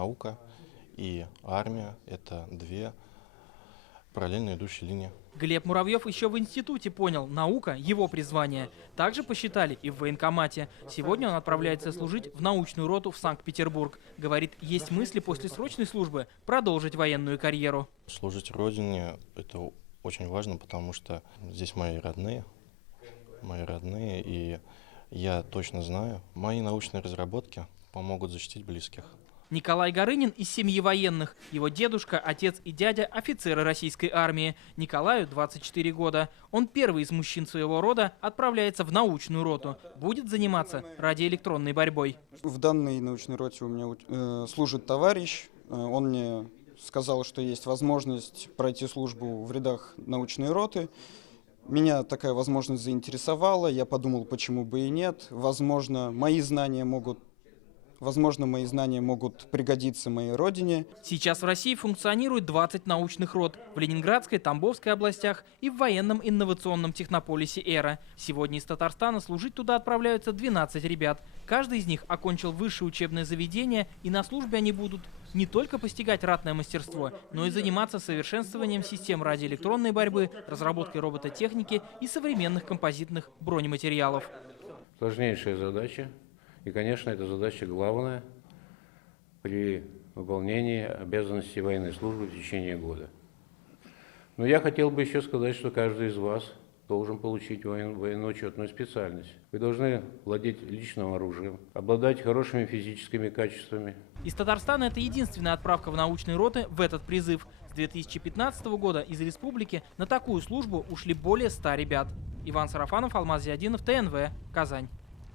наука и армия – это две параллельно идущие линии. Глеб Муравьев еще в институте понял, наука – его призвание. Также посчитали и в военкомате. Сегодня он отправляется служить в научную роту в Санкт-Петербург. Говорит, есть мысли после срочной службы продолжить военную карьеру. Служить Родине – это очень важно, потому что здесь мои родные, и я точно знаю, мои научные разработки помогут защитить близких. Николай Горынин из семьи военных. Его дедушка, отец и дядя – офицеры российской армии. Николаю 24 года. Он первый из мужчин своего рода отправляется в научную роту. Будет заниматься радиоэлектронной борьбой. В данной научной роте у меня служит товарищ. Он мне сказал, что есть возможность пройти службу в рядах научной роты. Меня такая возможность заинтересовала. Я подумал, почему бы и нет. Возможно, мои знания могут пригодиться моей родине. Сейчас в России функционирует 20 научных рот в Ленинградской, Тамбовской областях и в военном инновационном технополисе «Эра». Сегодня из Татарстана служить туда отправляются 12 ребят. Каждый из них окончил высшее учебное заведение, и на службе они будут не только постигать ратное мастерство, но и заниматься совершенствованием систем радиоэлектронной борьбы, разработкой робототехники и современных композитных бронематериалов. Сложнейшая задача. И, конечно, эта задача главная при выполнении обязанностей военной службы в течение года. Но я хотел бы еще сказать, что каждый из вас должен получить военно-учетную специальность. Вы должны владеть личным оружием, обладать хорошими физическими качествами. Из Татарстана это единственная отправка в научные роты в этот призыв. С 2015 года из республики на такую службу ушли более 100 ребят. Иван Сарафанов, Алмаз Зиадинов, ТНВ, Казань.